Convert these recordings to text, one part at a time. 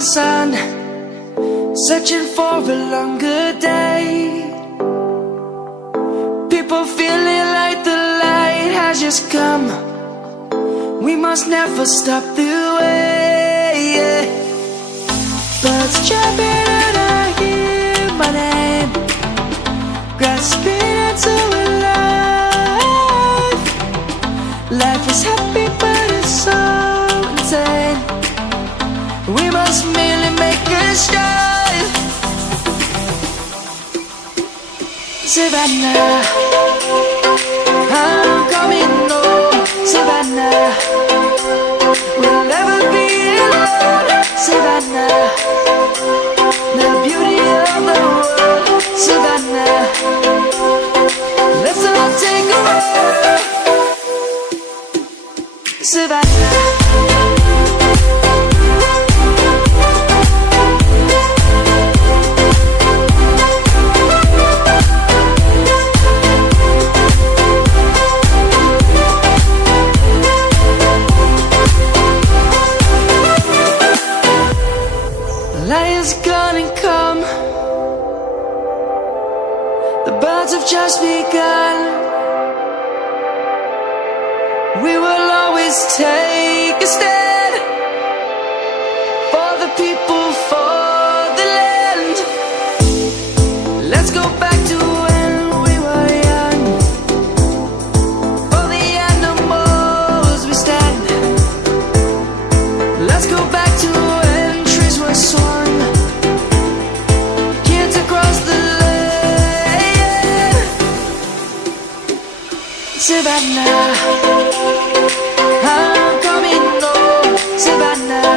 morning sun, searching for a longer day. People feeling like the light has just come. We must never stop the way. Birds jumping and I hear my name, grasping into a life. Life is happy but it's so insane. We must merely make a strive. Savannah, I'm coming home. Savannah, we'll never be alone. Savannah, the beauty of the world. Savannah, let's all take a walk. Savannah. Lion's gonna come. The birds have just begun. We will always take a stand for the people, for the land. Let's go back to when we were young. For the animals we stand. Let's go back to when trees were swung. Kids across the land. Savannah, I'm coming home. Savannah,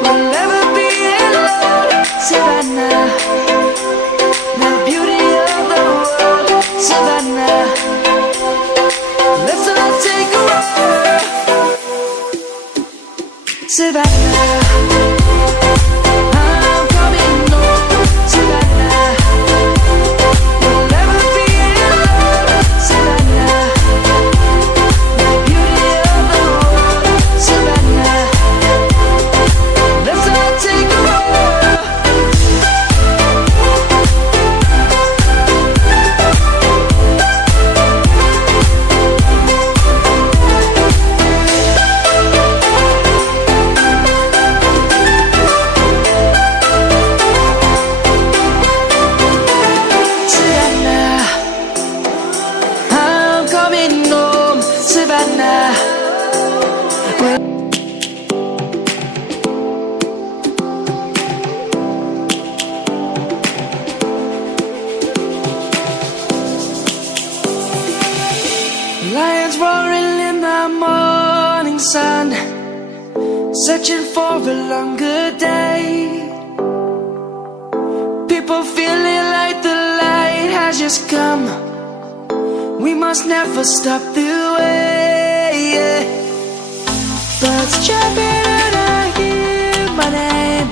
we'll never be alone. Savannah, the beauty of the world. Savannah, let's all take a walk. Savannah, I'm coming home. Savannah, we'll never be alone. Savannah, the beauty of the world. Savannah, let's all take a walk. Savannah, I'm coming home. Savannah, lions roaring in the morning sun, searching for a longer day. People feeling like the light has just come. We must never stop the way. Birds jumping and I hear my name,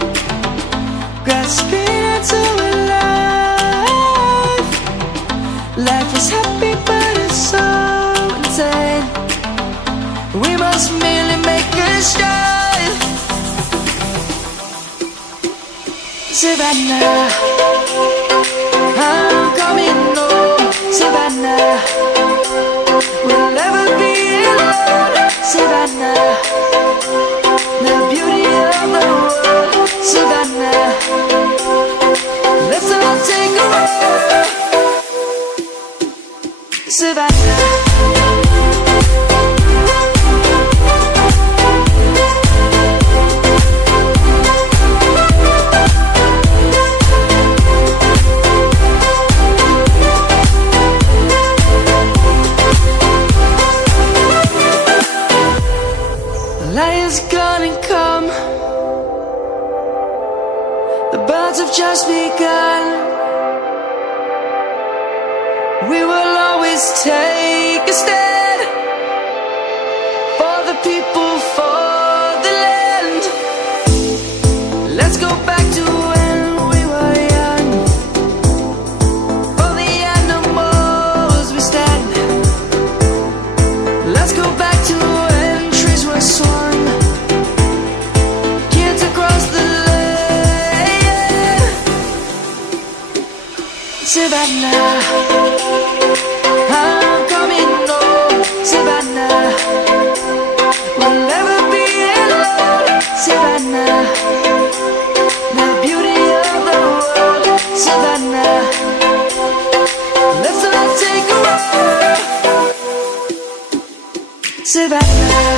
grasping into a life. Life is happy but it's so insane. We must merely make a strive. Savannah, I'm coming home. Savannah, we'll never be alone. Savannah, the beauty of the world. Savannah, let's all take a walk. Savannah. Lion's gonna come. The birds have just begun. We will always take a stand for the people, for the land. Let's go back to when we were young. For the animals we stand. Let's go back to when trees were swung. Kids across Savannah.